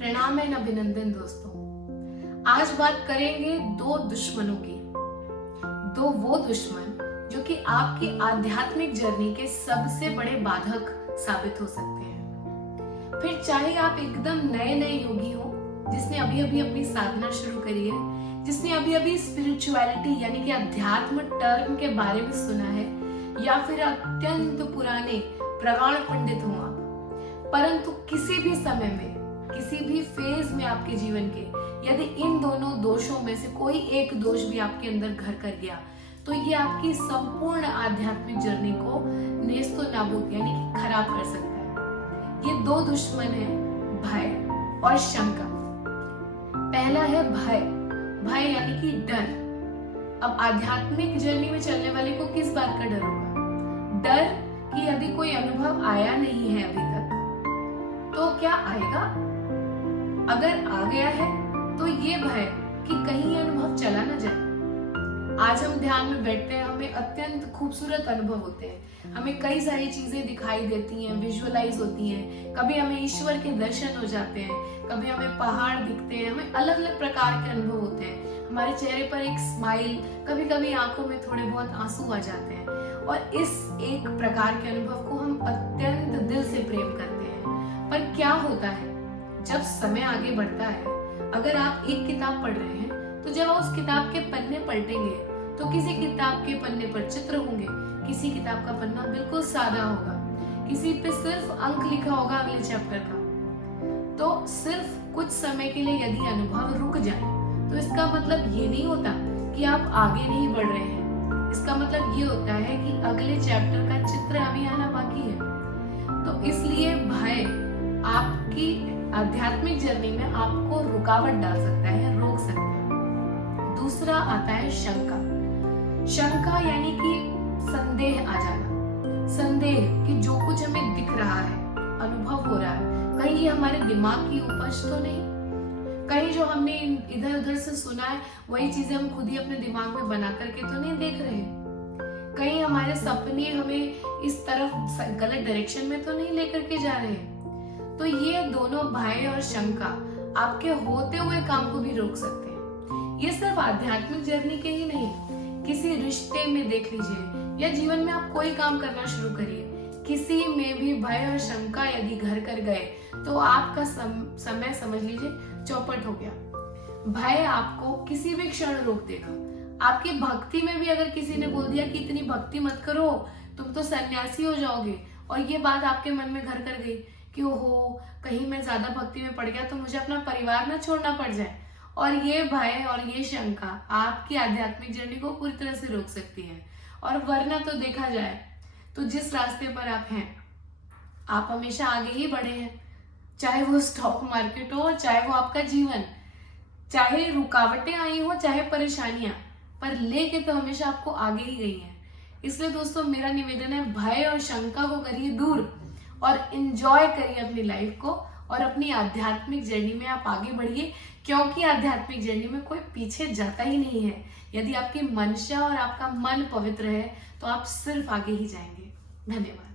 प्रणाम एंड अभिनंदन दोस्तों। आज बात करेंगे दो दुश्मनों की। दो वो दुश्मन जो कि आपकी आध्यात्मिक जर्नी के सबसे बड़े बाधक साबित हो सकते हैं। फिर चाहे आप एकदम नए योगी हो, जिसने अभी अभी अपनी साधना शुरू करी है, जिसने अभी अभी स्पिरिचुअलिटी यानी कि अध्यात्म टर्म के बारे में सुना है, या फिर अत्यंत पुराने प्रगाढ़ पंडित हो आप, परंतु किसी भी समय में, किसी भी फेज में आपके जीवन के यदि इन दोनों दोषों में से कोई एक दोष भी आपके अंदर घर कर गया, तो ये आपकी संपूर्ण आध्यात्मिक जर्नी को नेस्तो नाबूद यानी कि खराब कर सकता है। ये दो दुश्मन है, भय और शंका। पहला है भय। भय यानी कि डर। अब आध्यात्मिक जर्नी में चलने वाले को किस बात का डर होगा? डर कि यदि कोई अनुभव आया नहीं है अभी तक, तो क्या आएगा? अगर आ गया है तो ये भय कि कहीं अनुभव चला ना जाए। आज हम ध्यान में बैठते हैं, हमें अत्यंत खूबसूरत अनुभव होते हैं, हमें कई सारी चीजें दिखाई देती हैं, विजुअलाइज होती हैं, कभी हमें ईश्वर के दर्शन हो जाते हैं, कभी हमें पहाड़ दिखते हैं, हमें अलग अलग प्रकार के अनुभव होते हैं, हमारे चेहरे पर एक स्माइल, कभी कभी आंखों में थोड़े बहुत आंसू आ जाते हैं, और इस एक प्रकार के अनुभव को हम अत्यंत दिल से प्रेम करते हैं। पर क्या होता है जब समय आगे बढ़ता है? अगर आप एक किताब पढ़ रहे हैं, तो जब आप उस किताब के पन्ने पलटेंगे तो किसी किताब के पन्ने पर चित्र होंगे, किसी किताब का पन्ना बिल्कुल सादा होगा, किसी पे सिर्फ अंक लिखा होगा अगले चैप्टर का। तो सिर्फ कुछ समय के लिए यदि अनुभव रुक जाए, तो इसका मतलब ये नहीं होता कि आप आगे नहीं बढ़ रहे हैं। इसका मतलब ये होता है कि अगले चैप्टर का चित्र अभी आना बाकी है। तो इसलिए भय आपकी आध्यात्मिक जर्नी में आपको रुकावट डाल सकता है, रोक सकता है। दूसरा आता है शंका। शंका यानी कि संदेह आ जाना। संदेह कि जो कुछ हमें दिख रहा है, अनुभव हो रहा है, कहीं ये हमारे दिमाग की उपज तो नहीं, कहीं जो हमने इधर उधर से सुना है वही चीजें हम खुद ही अपने दिमाग में बना करके तो नहीं देख रहे, कहीं हमारे सपने हमें इस तरफ गलत डायरेक्शन में तो नहीं लेकर के जा रहे। तो ये दोनों भय और शंका आपके होते हुए काम को भी रोक सकते हैं। ये सिर्फ आध्यात्मिक जर्नी के ही नहीं, किसी रिश्ते में देख लीजिए, या जीवन में आप कोई काम करना शुरू करिए, किसी में भी भय और शंका यदि घर कर गए तो आपका समय समझ लीजिए चौपट हो गया। भय आपको किसी भी क्षण रोक देगा। आपकी भक्ति में भी अगर किसी ने बोल दिया कि इतनी भक्ति मत करो, तुम तो सन्यासी हो जाओगे, और ये बात आपके मन में घर कर गई कि ओहो कहीं मैं ज्यादा भक्ति में पड़ गया तो मुझे अपना परिवार ना छोड़ना पड़ जाए, और ये भय और ये शंका आपकी आध्यात्मिक जर्नी को पूरी तरह से रोक सकती है। और वरना तो देखा जाए तो जिस रास्ते पर आप हैं, आप हमेशा आगे ही बढ़े हैं, चाहे वो स्टॉक मार्केट हो, चाहे वो आपका जीवन, चाहे रुकावटें आई हो, चाहे परेशानियां, पर लेके तो हमेशा आपको आगे ही गई हैं। इसलिए दोस्तों मेरा निवेदन है, भय और शंका को करिए दूर और एंजॉय करिए अपनी लाइफ को, और अपनी आध्यात्मिक जर्नी में आप आगे बढ़िए, क्योंकि आध्यात्मिक जर्नी में कोई पीछे जाता ही नहीं है। यदि आपकी मंशा और आपका मन पवित्र है तो आप सिर्फ आगे ही जाएंगे। धन्यवाद।